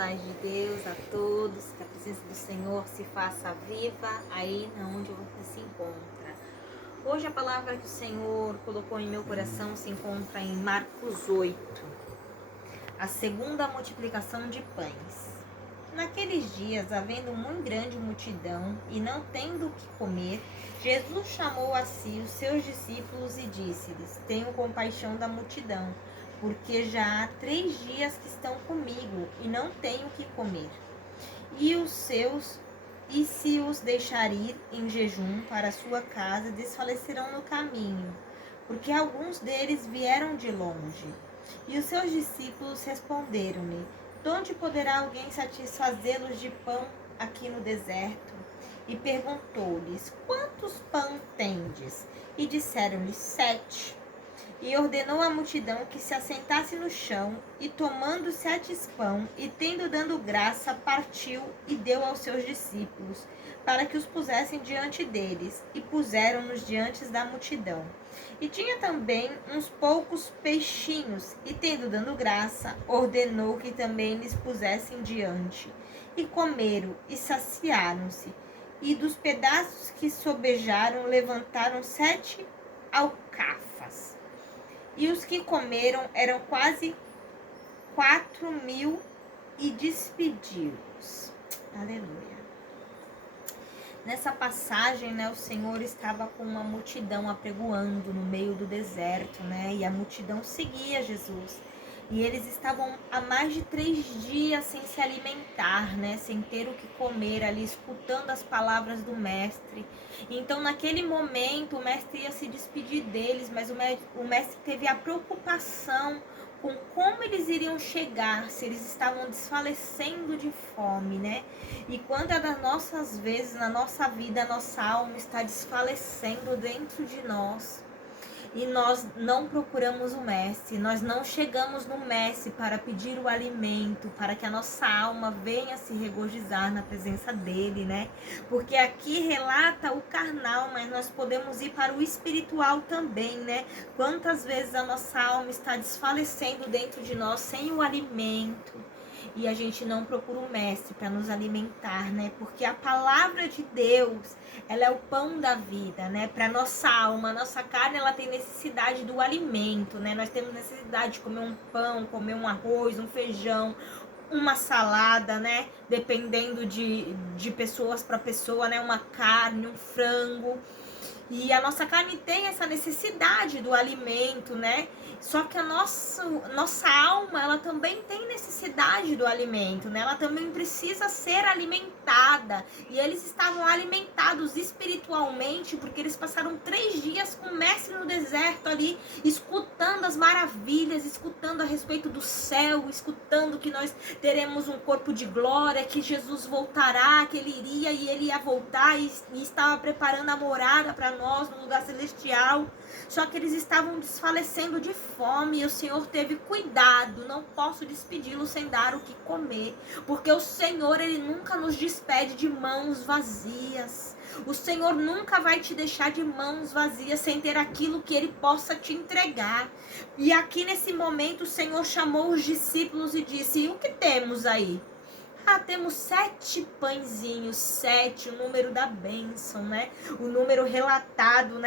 paz de Deus a todos, que a presença do Senhor se faça viva aí onde você se encontra. Hoje a palavra que o Senhor colocou em meu coração se encontra em Marcos 8, a segunda multiplicação de pães. Naqueles dias, havendo muito grande multidão e não tendo o que comer, Jesus chamou a si os seus discípulos e disse-lhes: Tenho compaixão da multidão, porque já há 3 dias que estão comigo e não tenho o que comer. E se os deixar ir em jejum para a sua casa, desfalecerão no caminho, porque alguns deles vieram de longe. E os seus discípulos responderam-lhe: De onde poderá alguém satisfazê-los de pão aqui no deserto? E perguntou-lhes: Quantos pão tendes? E disseram-lhe: 7. E ordenou à multidão que se assentasse no chão, e tomando 7 pão, e tendo dado graça, partiu e deu aos seus discípulos, para que os pusessem diante deles, e puseram-nos diante da multidão. E tinha também uns poucos peixinhos, e tendo dado graça, ordenou que também lhes pusessem diante. E comeram, e saciaram-se, e dos pedaços que sobejaram, levantaram 7 alcafas. E os que comeram eram quase 4.000 e despediu-os. Aleluia. Nessa passagem, o Senhor estava com uma multidão apregoando no meio do deserto, e a multidão seguia Jesus. E eles estavam há mais de 3 dias sem se alimentar, sem ter o que comer ali, escutando as palavras do mestre. Então, naquele momento, o mestre ia se despedir deles, mas o mestre teve a preocupação com como eles iriam chegar, se eles estavam desfalecendo de fome, E quantas das nossas vezes, na nossa vida, a nossa alma está desfalecendo dentro de nós, e nós não procuramos o mestre, nós não chegamos no mestre para pedir o alimento, para que a nossa alma venha se regozijar na presença dele, Porque aqui relata o carnal, mas nós podemos ir para o espiritual também, Quantas vezes a nossa alma está desfalecendo dentro de nós sem o alimento, e a gente não procura o mestre para nos alimentar, Porque a palavra de Deus, ela é o pão da vida, Para nossa alma, a nossa carne, ela tem necessidade do alimento, Nós temos necessidade de comer um pão, comer um arroz, um feijão, uma salada, Dependendo de pessoas para pessoa, Uma carne, um frango. E a nossa carne tem essa necessidade do alimento, Só que a nossa alma, ela também tem necessidade do alimento, Ela também precisa ser alimentada. E eles estavam alimentados espiritualmente, porque eles passaram 3 dias com o mestre no deserto ali, escutando as maravilhas, escutando a respeito do céu, escutando que nós teremos um corpo de glória, que Jesus voltará, que ele iria e ele ia voltar e estava preparando a morada para nós no lugar celestial. Só que eles estavam desfalecendo de fome, e o Senhor teve cuidado. Não posso despedi-lo sem dar o que comer, porque o Senhor, ele nunca nos despede de mãos vazias. O Senhor nunca vai te deixar de mãos vazias sem ter aquilo que ele possa te entregar. E aqui nesse momento o Senhor chamou os discípulos e disse: E o que temos aí? Temos 7 pãezinhos, 7, o número da bênção, O número relatado,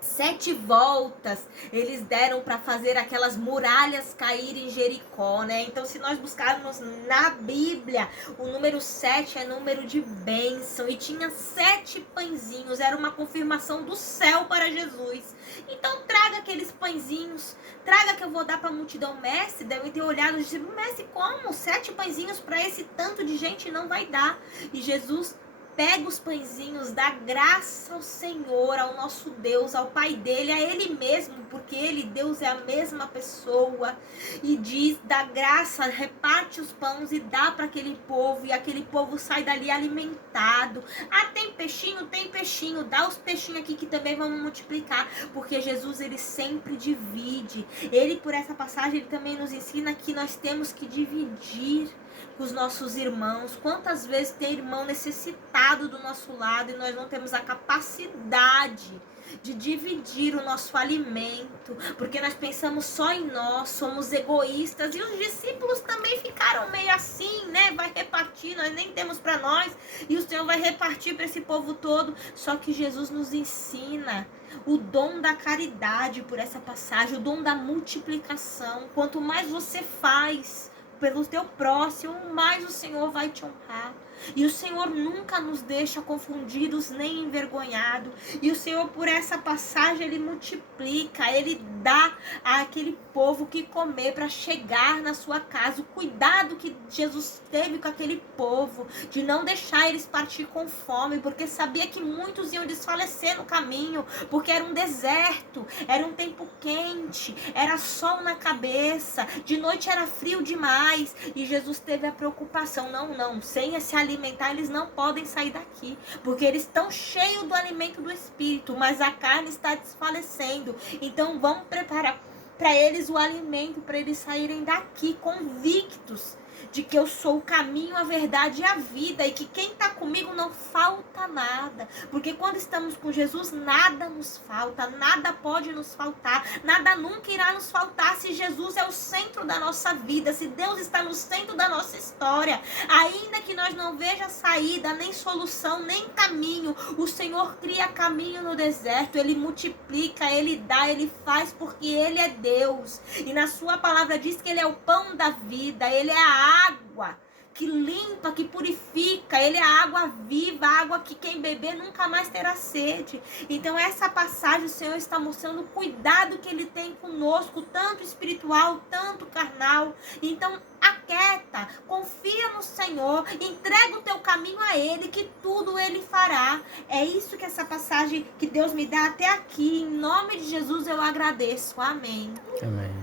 7 voltas eles deram para fazer aquelas muralhas caírem em Jericó, Então, se nós buscarmos na Bíblia, o número 7 é número de bênção, e tinha 7 pãezinhos, era uma confirmação do céu para Jesus. Então, traga aqueles pãezinhos, traga que eu vou dar para a multidão. Mestre, devem ter olhado e disse: Mestre, como? 7 pãezinhos para esse tanto de gente não vai dar. E Jesus pega os pãezinhos, dá graça ao Senhor, ao nosso Deus, ao Pai dele, a ele mesmo, porque ele, Deus, é a mesma pessoa, e diz, dá graça, reparte os pães e dá para aquele povo, e aquele povo sai dali alimentado. Tem peixinho, dá os peixinhos aqui que também vamos multiplicar, porque Jesus, ele sempre divide. Ele, por essa passagem, ele também nos ensina que nós temos que dividir com os nossos irmãos. Quantas vezes tem irmão necessitado do nosso lado e nós não temos a capacidade de dividir o nosso alimento, porque nós pensamos só em nós, somos egoístas, e os discípulos também ficaram meio assim, né? Vai repartir, nós nem temos para nós, e o Senhor vai repartir para esse povo todo. Só que Jesus nos ensina o dom da caridade por essa passagem, o dom da multiplicação. Quanto mais você faz pelo teu próximo, mais o Senhor vai te honrar. E o Senhor nunca nos deixa confundidos nem envergonhados. E o Senhor, por essa passagem, Ele multiplica, Ele dá àquele povo que comer para chegar na sua casa. O cuidado que Jesus teve com aquele povo, de não deixar eles partir com fome, porque sabia que muitos iam desfalecer no caminho, porque era um deserto, era um tempo quente, era sol na cabeça, de noite era frio demais. E Jesus teve a preocupação, não, sem esse alimentar, eles não podem sair daqui, porque eles estão cheios do alimento do Espírito, mas a carne está desfalecendo. Então vamos preparar para eles o alimento, para eles saírem daqui convictos de que eu sou o caminho, a verdade e a vida, e que quem está comigo não falta nada, porque quando estamos com Jesus, nada nos falta, nada pode nos faltar, nada nunca irá nos faltar, se Jesus é o centro da nossa vida, se Deus está no centro da nossa história. Ainda que nós não veja saída, nem solução, nem caminho, o Senhor cria caminho no deserto, Ele multiplica, Ele dá, Ele faz, porque Ele é Deus, e na sua palavra diz que Ele é o pão da vida, Ele é a água que limpa, que purifica, Ele é a água viva, a água que quem beber nunca mais terá sede. Então essa passagem o Senhor está mostrando o cuidado que Ele tem conosco, tanto espiritual, tanto carnal. Então aquieta, confia no Senhor, entrega o teu caminho a Ele, que tudo Ele fará. É isso que essa passagem que Deus me dá até aqui, em nome de Jesus eu agradeço. Amém. Amém.